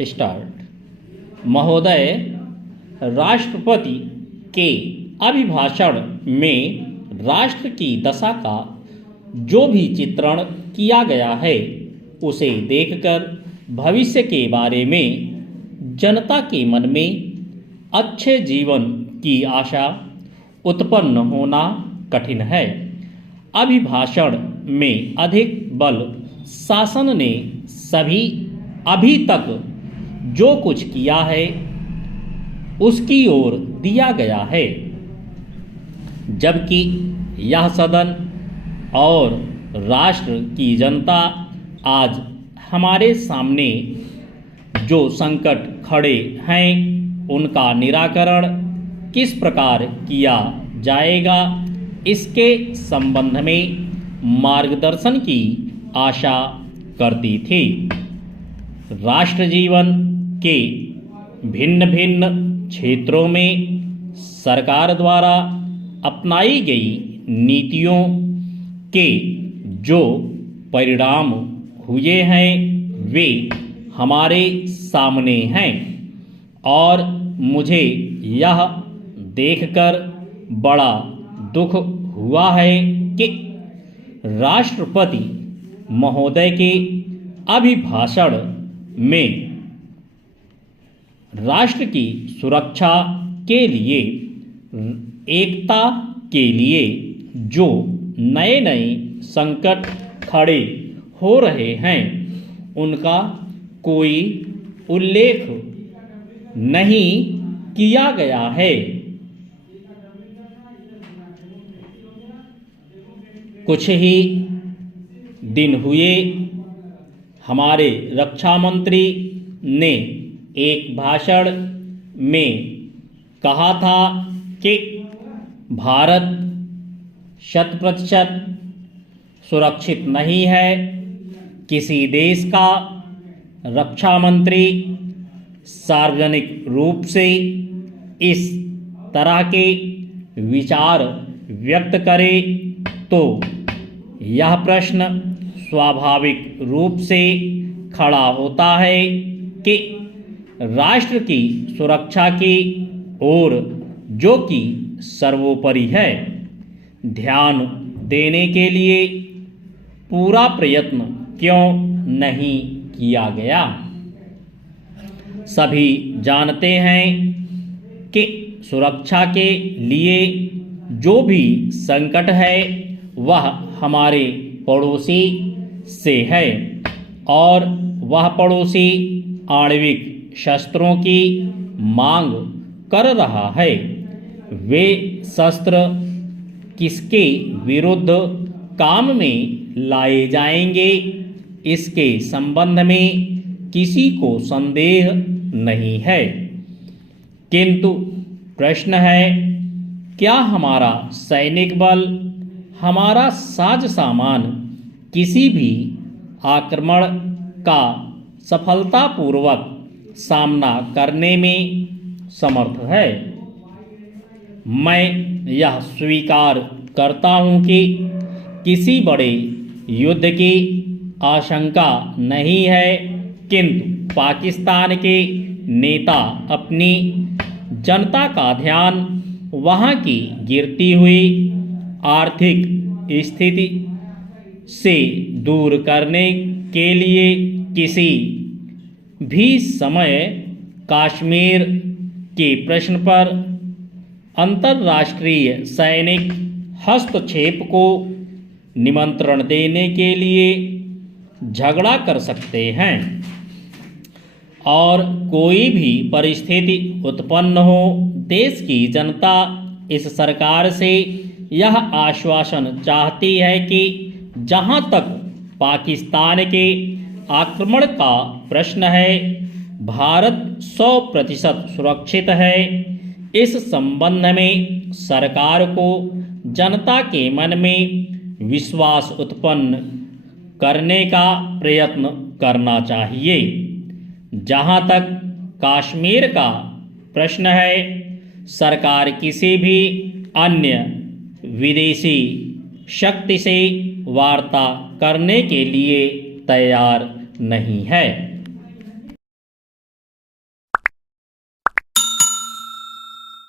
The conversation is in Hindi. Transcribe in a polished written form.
स्टार्ट। महोदय, राष्ट्रपति के अभिभाषण में राष्ट्र की दशा का जो भी चित्रण किया गया है उसे देखकर भविष्य के बारे में जनता के मन में अच्छे जीवन की आशा उत्पन्न होना कठिन है। अभिभाषण में अधिक बल शासन ने अभी तक जो कुछ किया है उसकी ओर दिया गया है, जबकि यह सदन और राष्ट्र की जनता आज हमारे सामने जो संकट खड़े हैं उनका निराकरण किस प्रकार किया जाएगा, इसके संबंध में मार्गदर्शन की आशा करती थी। राष्ट्र जीवन के भिन्न भिन्न क्षेत्रों में सरकार द्वारा अपनाई गई नीतियों के जो परिणाम हुए हैं वे हमारे सामने हैं और मुझे यह देखकर बड़ा दुख हुआ है कि राष्ट्रपति महोदय के अभिभाषण में राष्ट्र की सुरक्षा के लिए, एकता के लिए जो नए नए संकट खड़े हो रहे हैं उनका कोई उल्लेख नहीं किया गया है। कुछ ही दिन हुए हमारे रक्षा मंत्री ने एक भाषण में कहा था कि भारत 100% सुरक्षित नहीं है। किसी देश का रक्षा मंत्री सार्वजनिक रूप से इस तरह के विचार व्यक्त करे तो यह प्रश्न स्वाभाविक रूप से खड़ा होता है कि राष्ट्र की सुरक्षा की ओर, जो कि सर्वोपरि है, ध्यान देने के लिए पूरा प्रयत्न क्यों नहीं किया गया। सभी जानते हैं कि सुरक्षा के लिए जो भी संकट है वह हमारे पड़ोसी से है और वह पड़ोसी आणविक शस्त्रों की मांग कर रहा है। वे शस्त्र किसके विरुद्ध काम में लाए जाएंगे, इसके संबंध में किसी को संदेह नहीं है, किंतु प्रश्न है क्या हमारा सैनिक बल, हमारा साज सामान किसी भी आक्रमण का सफलतापूर्वक सामना करने में समर्थ है। मैं यह स्वीकार करता हूं कि किसी बड़े युद्ध की आशंका नहीं है, किंतु पाकिस्तान के नेता अपनी जनता का ध्यान वहां की गिरती हुई आर्थिक स्थिति से दूर करने के लिए किसी भी समय कश्मीर के प्रश्न पर अंतर्राष्ट्रीय सैनिक हस्तक्षेप को निमंत्रण देने के लिए झगड़ा कर सकते हैं और कोई भी परिस्थिति उत्पन्न हो, देश की जनता इस सरकार से यह आश्वासन चाहती है कि जहां तक पाकिस्तान के आक्रमण का प्रश्न है, भारत 100% सुरक्षित है। इस संबंध में सरकार को जनता के मन में विश्वास उत्पन्न करने का प्रयत्न करना चाहिए। जहां तक कश्मीर का प्रश्न है, सरकार किसी भी अन्य विदेशी शक्ति से वार्ता करने के लिए तैयार नहीं है।